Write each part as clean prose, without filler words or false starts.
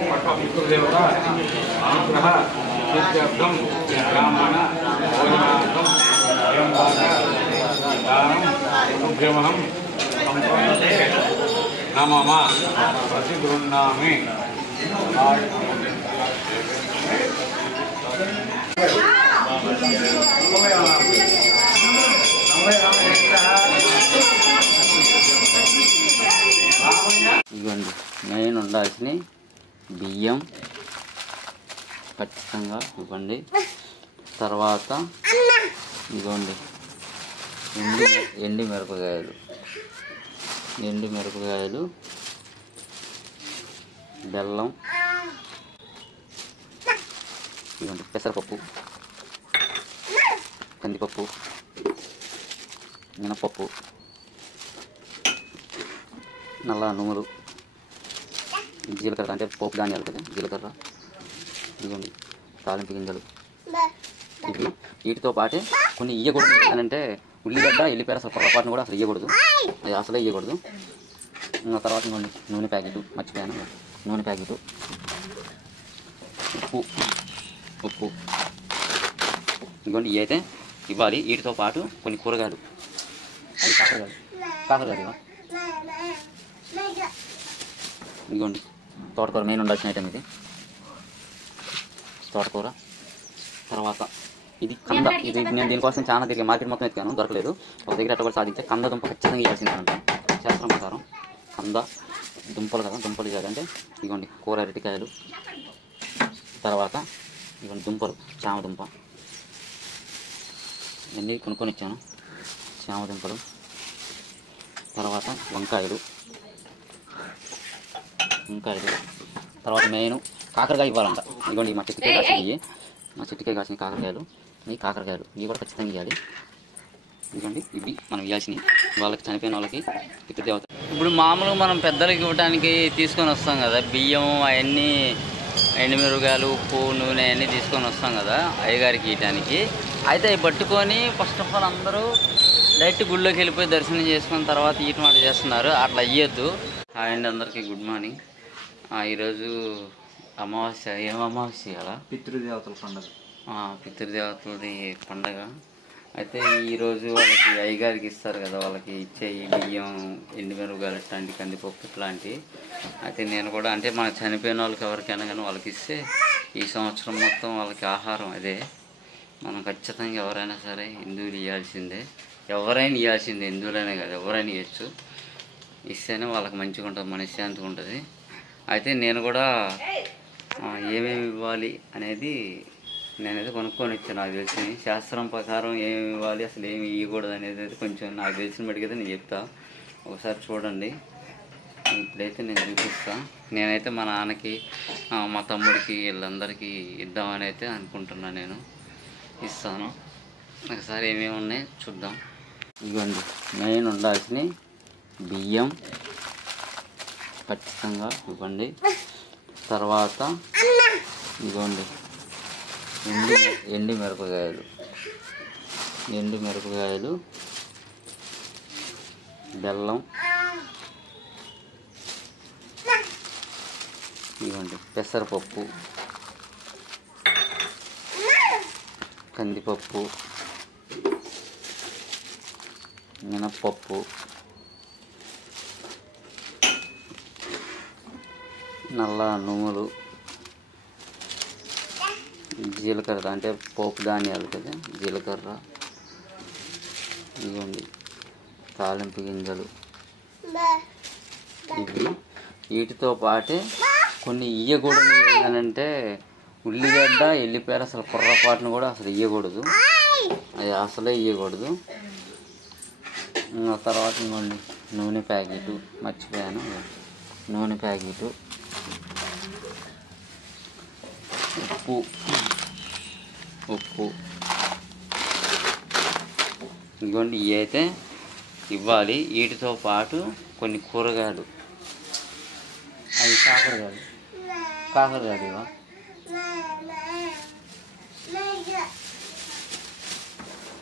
పితృదేవత అనుగ్రహ సిద్ధ్యర్థం బ్రాహ్మణ భోజనార్థం దానం ముఖ్యమహం సంపన్నతే నమమ ప్రతిగృహ్ణామి. ఇదిగోండి మెయిన్ ఉండాల్సిన బియ్యం ఖచ్చితంగా ఇవ్వండి. తర్వాత ఇదిగోండి ఎండి మిరపకాయలు బెల్లం, ఇదిగోండి పెసరపప్పు, కందిపప్పు, మినపప్పు, నల్ల నువ్వులు, జీలకర్ర అంటే పోపు ధాన్యాలు కదా, జీలకర్ర, ఇదిగోండి తాలింపు గింజలు. ఇవి వీటితో పాటే కొన్ని ఇయ్యకూడదు అని అంటే ఉల్లిగడ్డ, ఎల్లిపాయ అసలు పొరపాటును కూడా అసలు ఇవ్వకూడదు, అది అసలే ఇవ్వకూడదు. తర్వాత ఇవ్వండి నూనె ప్యాకెట్, మర్చిపోయాను నూనె ప్యాకెట్, ఉప్పు ఇదిగోండి ఇవి అయితే ఇవ్వాలి. వీటితో పాటు కొన్ని కూరగాయలు, కాకరకాయలు ఇదిగోండి. తోటకూర మెయిన్ ఉండాల్సిన ఐటమ్ ఇది, తోటకూర. తర్వాత ఇది కంద, ఇది నేను దీనికోసం చాలా దగ్గర మార్కెట్ మొత్తం ఎత్తుకాను, దొరకలేదు. ఒక దగ్గర అట్టబడి సాధించే కంద దుంప ఖచ్చితంగా ఇవ్వాల్సిందంట శాస్త్రం ప్రకారం. కంద దుంపలు కదా, దుంపలు ఇవ్వాలంటే ఇదిగోండి కూర అరటికాయలు, తర్వాత ఇదిగోండి దుంపలు, చామదుంప ఇవన్నీ కొనుక్కొని ఇచ్చాను, చామదుంపలు. తర్వాత వంకాయలు, తర్వాత మెయిన్ కాకరకాయ ఇవ్వాలంట. ఇదిగోండి మా చెట్టుకాయ కాసిన కాకరకాయలు, ఈ కాకరకాయలు ఇవి కూడా ఖచ్చితంగా ఇవ్వాలి. ఇదిగోండి ఇవి మనం ఇవ్వాల్సినవి వాళ్ళకి, చనిపోయిన వాళ్ళకి పితృదేవత. ఇప్పుడు మామూలుగా మనం పెద్దలకి ఇవ్వడానికి తీసుకొని వస్తాం కదా బియ్యం, అవన్నీ ఎండుమిరపకాయలు, ఉప్పు, నూనె అన్నీ తీసుకొని వస్తాం కదా అయ్యగారికి ఇవ్వడానికి. అయితే అవి పట్టుకొని ఫస్ట్ ఆఫ్ ఆల్ అందరూ డైరెక్ట్ గుళ్ళోకి వెళ్ళిపోయి దర్శనం చేసుకున్న తర్వాత ఈటమాట చేస్తున్నారు, అట్లా ఇవ్వద్దు. హాయ్ అండి అందరికీ, గుడ్ మార్నింగ్. ఈరోజు అమావాస్య. ఏం అమావాస్య అలా? పితృదేవతల పండుగ. పితృదేవతలది పండగ. అయితే ఈరోజు వాళ్ళకి అయ్యగారికి ఇస్తారు కదా, వాళ్ళకి ఇచ్చే బియ్యం, ఎండుమిరపకాయలు ఇట్లాంటి, కందిపప్పు ఇట్లాంటివి. అయితే నేను కూడా అంటే మనకు చనిపోయిన వాళ్ళకి ఎవరికైనా కానీ వాళ్ళకి ఇస్తే ఈ సంవత్సరం మొత్తం వాళ్ళకి ఆహారం అదే. మనం ఖచ్చితంగా ఎవరైనా సరే హిందువులు ఇవ్వాల్సిందే, హిందువులనే కాదు ఎవరైనా ఇవ్వచ్చు. ఇస్తేనే వాళ్ళకి మంచిగా ఉంటుంది, మనశ్శాంతిగా ఉంటుంది. అయితే నేను కూడా ఏమేమి ఇవ్వాలి అనేది నేనైతే కొనుక్కొని వచ్చాను. నాకు తెలిసిన శాస్త్రం ప్రకారం ఏమేమి ఇవ్వాలి, అసలు ఏమి ఇవ్వకూడదు అనేది కొంచెం నాకు తెలిసిన బట్టికైతే నేను చెప్తా, ఒకసారి చూడండి. ఇప్పుడైతే నేను చూపిస్తాను. నేనైతే మా నాన్నకి, మా తమ్ముడికి, వీళ్ళందరికీ ఇద్దామని అయితే అనుకుంటున్నాను. నేను ఇస్తాను, ఒకసారి ఏమేమి ఉన్నాయో చూద్దాం. ఇదిగోండి మెయిన్ ఉండాల్సిన బియ్యం ఖచ్చితంగా ఇవ్వండి. తర్వాత ఇదిగోండి ఎండి మిరపకాయలు, బెల్లం, ఇదిగోండి పెసరపప్పు, కందిపప్పు, మినపప్పు, నల్ల నువ్వులు, జీలకర్ర అంటే పోపు ధాన్యాలు కదా, జీలకర్ర, ఇదిగోండి తాలింపు గింజలు. ఇవి వీటితో పాటే కొన్ని ఇయ్యకూడదు ఏంటంటే ఉల్లిగడ్డ, ఎల్లిపాయలు అసలు పొర్రపాటును కూడా అసలు ఇవ్వకూడదు, అది అసలే ఇవ్వకూడదు. తర్వాత ఇవ్వండి నూనె ప్యాకెట్, మర్చిపోయాను నూనె ప్యాకెట్, ఉప్పు ఇదిగోండి ఇవి అయితే ఇవ్వాలి. వీటితో పాటు కొన్ని కూరగాయలు, అవి కాకరకాయలు ఇవా.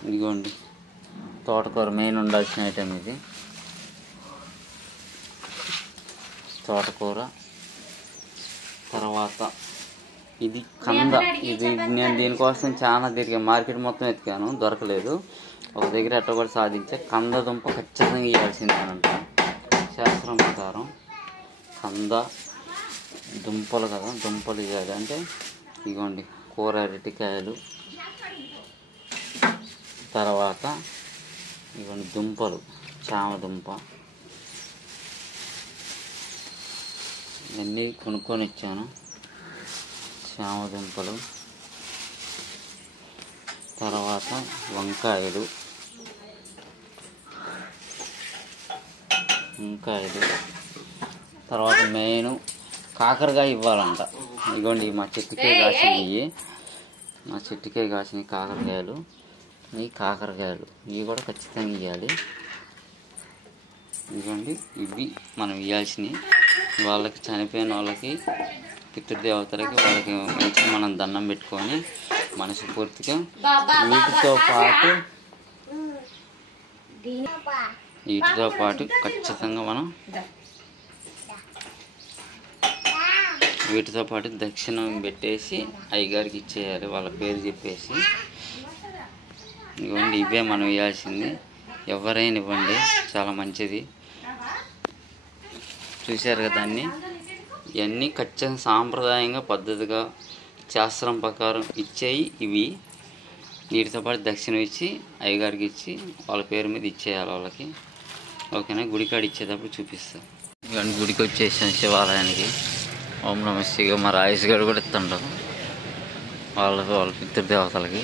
ఇదిగోండి తోటకూర మెయిన్ ఉండాల్సిన ఐటమ్ ఇది, తోటకూర. తర్వాత ఇది కంద. ఇది నేను దీనికోసం చాలా తిరిగా మార్కెట్ మొత్తం ఎతికాను, దొరకలేదు. ఒక దగ్గర ఎట్లా కూడా సాధించే కంద దుంప ఖచ్చితంగా ఇవ్వాల్సిందేనంట శాస్త్రం ప్రకారం. కంద దుంపలు కదా, దుంపలు ఇవ్వాలి. అంటే ఇదిగోండి కూర అరటికాయలు, తర్వాత ఇవన్నీ దుంపలు, చామ దుంప ఇవన్నీ కొనుక్కొని ఇచ్చాను. చామ దుంపలు, తర్వాత వంకాయలు, తర్వాత మెయిన్ కాకరకాయ ఇవ్వాలంట. ఇదిగోండి మా చెట్టుకే కాసినవి, కాకరకాయలు. ఈ కాకరకాయలు ఇవి కూడా ఖచ్చితంగా ఇవ్వాలి. ఇదిగోండి ఇవి మనం ఇవ్వాల్సినవి. వాళ్ళకి చనిపోయిన వాళ్ళకి, పితృదేవతలకి, వాళ్ళకి మంచిగా మనం దండం పెట్టుకొని మనస్ఫూర్తిగా వీటితో పాటు ఖచ్చితంగా మనం వీటితో పాటు దక్షిణం పెట్టేసి అయ్యగారికి ఇచ్చేయాలి, వాళ్ళ పేరు చెప్పేసి. ఇవ్వండి ఇవే మనం ఇవ్వాల్సింది. ఎవరైనా ఇవ్వండి, చాలా మంచిది. చూశారు కదా అన్నీ. ఇవన్నీ ఖచ్చితంగా సాంప్రదాయంగా పద్ధతిగా శాస్త్రం ప్రకారం ఇచ్చేయి ఇవి. వీటితో పాటు దక్షిణం ఇచ్చి అయ్యగారికి ఇచ్చి వాళ్ళ పేరు మీద ఇచ్చేయాలి వాళ్ళకి. ఓకేనా? గుడికాడ ఇచ్చేటప్పుడు చూపిస్తా. ఇవన్నీ గుడికి వచ్చేసాను శివాలయానికి. ఓం నమః శివాయ. మా రాయేష్ గారు కూడా ఇస్తుంటారు వాళ్ళ పితృదేవతలకి.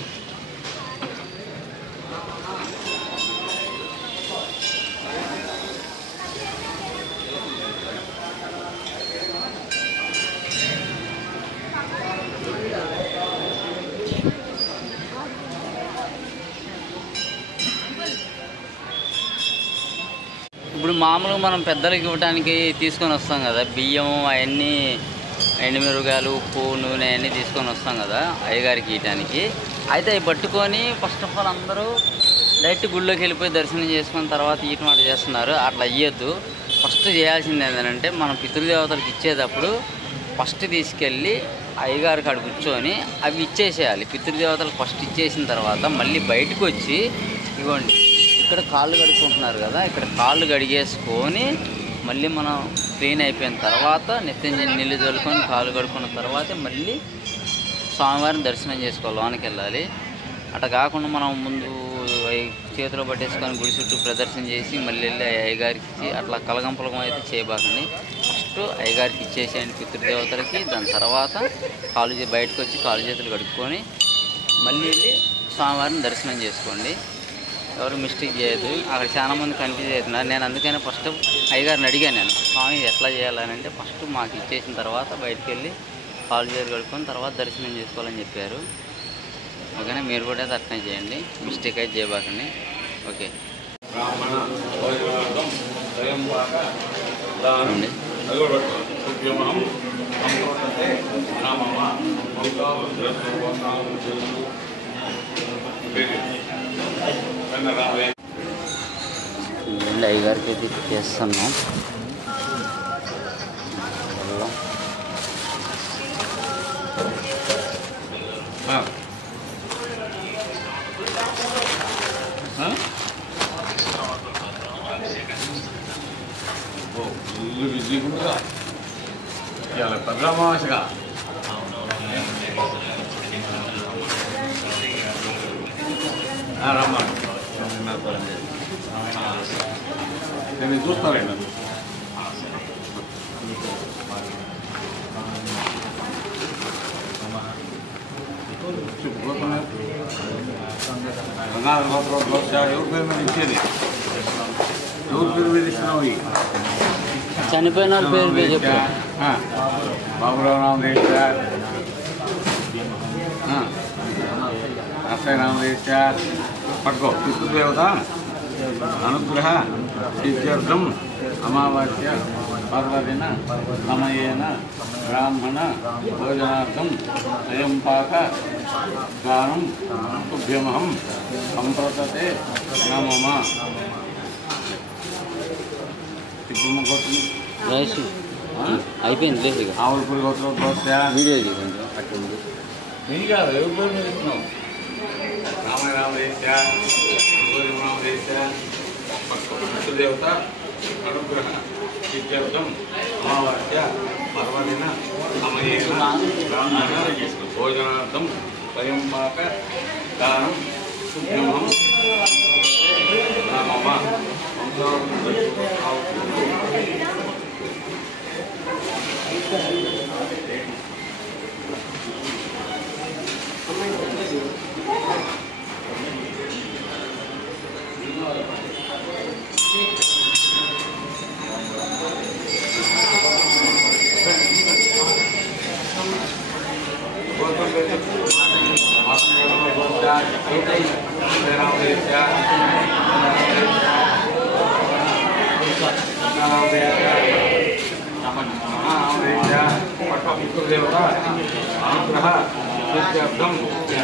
ఇప్పుడు మామూలుగా మనం పెద్దలకి ఇవ్వడానికి తీసుకొని వస్తాం కదా, బియ్యం అవన్నీ, ఎండుమిరగాయలు, ఉప్పు, నూనె అన్నీ తీసుకొని వస్తాం కదా అయ్యగారికి ఇవ్వడానికి. అయితే అవి పట్టుకొని ఫస్ట్ ఆఫ్ ఆల్ అందరూ డైరెక్ట్ గుళ్ళోకి వెళ్ళిపోయి దర్శనం చేసుకున్న తర్వాత ఈటమాట చేస్తున్నారు. అట్లా అయ్యొద్దు. ఫస్ట్ చేయాల్సింది ఏంటంటే, మనం పితృదేవతలకు ఇచ్చేటప్పుడు ఫస్ట్ తీసుకెళ్ళి అయ్యగారికి అక్కడ కూర్చొని అవి ఇచ్చేసేయాలి. పితృదేవతలకు ఫస్ట్ ఇచ్చేసిన తర్వాత మళ్ళీ బయటకు వచ్చి ఇవ్వండి ఇక్కడ కాళ్ళు కడుక్కుంటున్నారు కదా, ఇక్కడ కాళ్ళు కడిగేసుకొని మళ్ళీ మనం క్లీన్ అయిపోయిన తర్వాత నెత్తిన నీళ్ళు చల్లుకొని కాళ్ళు కడుక్కున్న తర్వాత మళ్ళీ స్వామివారిని దర్శనం చేసుకోవాలి, లోనికి వెళ్ళాలి. అట్లా కాకుండా మనం ముందు చేతిలో పట్టేసుకొని గుడి చుట్టూ ప్రదర్శన చేసి మళ్ళీ వెళ్ళి అయ్యగారికి ఇచ్చి అట్లా కలగంపలకం అయితే చేయబాకండి. ఫస్ట్ అయ్యగారికి ఇచ్చేసేయండి పితృదేవతలకి. దాని తర్వాత బయటకు వచ్చి కాళ్ళు చేతులు కడుక్కొని మళ్ళీ వెళ్ళి స్వామివారిని దర్శనం చేసుకోండి. ఎవరు మిస్టేక్ చేయదు. అక్కడ చాలా మంది కన్ఫ్యూజ్ అవుతున్నారు. నేను అందుకనే ఫస్ట్ అయ్యగారిని అడిగాను, నేను స్వామి ఎట్లా చేయాలని. అంటే ఫస్ట్ మాకు ఇచ్చేసిన తర్వాత బయటకు వెళ్ళి కాళ్ళు చేతులు కడుక్కొని తర్వాత దర్శనం చేసుకోవాలని చెప్పారు. ఓకేనా? మీరు కూడా అట్లనే చేయండి, మిస్టేక్ అయితే చేయబాకండి. ఓకే. అయ్యగారికి అయితే చేస్తున్నాం. ఇల్లు బిజీగా ఇలా భద్రమాసగా రమ్మా నేను చూస్తానండి. ఎవరి పేరు మీద ఇచ్చేది? ఎవరి పేరు మీద ఇచ్చినావు? చనిపోయిన పేరు మీద చెప్పు. బాబురావు రామదేశ, అక్షయ రామదేశ పట్టుకో. పితృదేవత అనుగ్రహ సిద్ధ్యర్థం అమావాస్య పర్వదిన సమయేన బ్రాహ్మణ భోజనార్థం స్వయంపాక గానం తుభ్యమహం సంప్రదతే నమమ. ఇప్పుడు రైసు అయిపోయింది లేదు ఇక ఆవుల పురుగు వస్తా వీడియో ఇది కొంచెం అట్టుంది నీకు కాదు ఎవరి పేరు మీద ఇస్తున్నావు రామదేశ దేవత అనుగ్రహ ఇత్యర్థం అమావాస్య పర్వదిన సమయేన బ్రాహ్మణ భోజనార్థం స్వయం పాక దానం శుభ్రమం రామమ్మ దేవత అనుగ్రహ సిద్ధ్యర్థం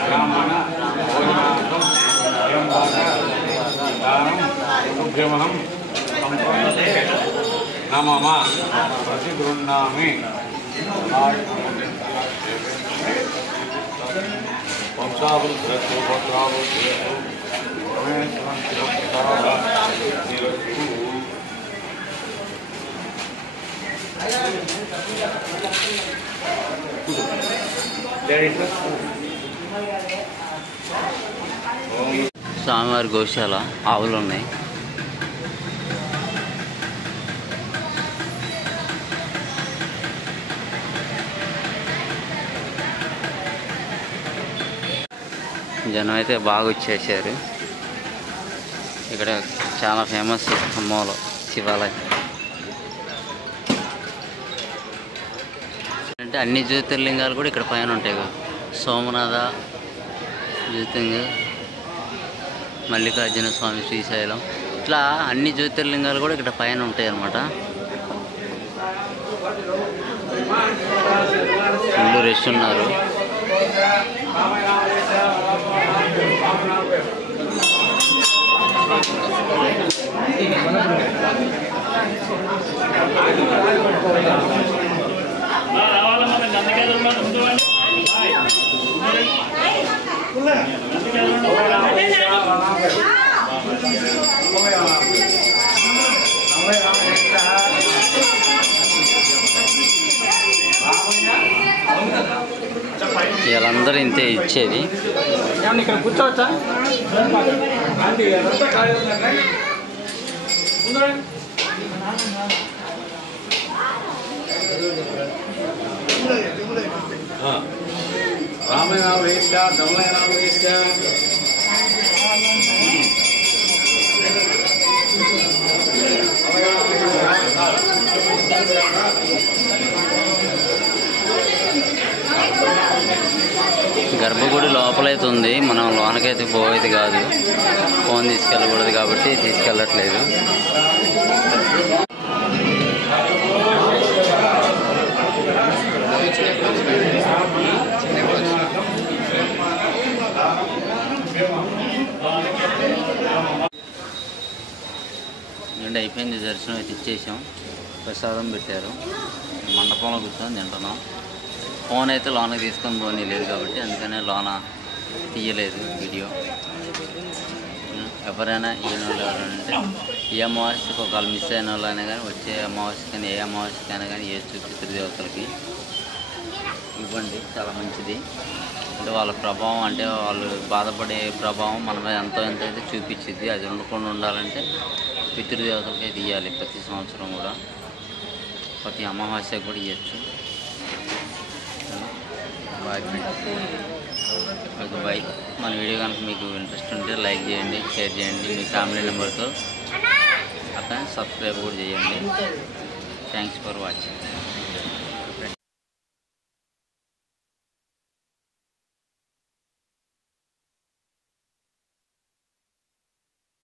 బ్రాహ్మణ భోజనార్థం దానం శుభ్రమహం నమమ ప్రతిగృహ్ణామి స్వామివారి గోశాల ఆవులు ఉన్నాయి. జనం అయితే బాగా వచ్చేసారు. ఇక్కడ చాలా ఫేమస్ ఖమ్మంలో శివాలయం అంటే అన్ని జ్యోతిర్లింగాలు కూడా ఇక్కడ పైన ఉంటాయి కదా. సోమనాథ జ్యోతిర్లింగ, మల్లికార్జున స్వామి, శ్రీశైలం, ఇట్లా అన్ని జ్యోతిర్లింగాలు కూడా ఇక్కడ పైన ఉంటాయి అన్నమాట. ఫుల్ రష్ ఉన్నారు. వీళ్ళందరూ ఇంతే ఇచ్చేది. ఇక్కడ కూర్చోవచ్చా? రామయ్య వేస్త దమలయ్య వేస్త గర్భగుడి లోపలైతే ఉంది. మనం లోనకైతే పోయేది కాదు, ఫోన్ తీసుకెళ్ళకూడదు కాబట్టి తీసుకెళ్ళట్లేదు. ఏంటి అయిపోయింది దర్శనం అయితే ఇచ్చేసాం. ప్రసాదం పెట్టారు, మండపంలో కూర్చొని తింటున్నాం. ఫోన్ అయితే లోనకి తీసుకొని పోనీ లేదు కాబట్టి అందుకనే లోన తీయలేదు వీడియో. ఎవరైనా ఈయన వాళ్ళు ఎవరంటే ఈ అమావాస్యకు ఒకవేళ మిస్ అయిన వాళ్ళైనా కానీ వచ్చే అమావాస్యకైనా ఏ అమావాస్యకైనా కానీ ఏ పితృదేవతలకి ఇవ్వండి, చాలా మంచిది. అంటే వాళ్ళ ప్రభావం, అంటే వాళ్ళు బాధపడే ప్రభావం మన మీద ఎంతో అయితే చూపించింది. అది ఉండకుండా ఉండాలంటే పితృదేవతలకే తీయాలి. ప్రతి సంవత్సరం కూడా, ప్రతి అమావాస్య కూడా ఇవ్వచ్చు. Bye friends, bye. మన వీడియో కనుక మీకు ఇంట్రెస్ట్ ఉంటే లైక్ చేయండి, షేర్ చేయండి, మీ ఫ్యామిలీ మెంబర్తో అట్లా సబ్స్క్రైబ్ కూడా చేయండి. Thanks for watching.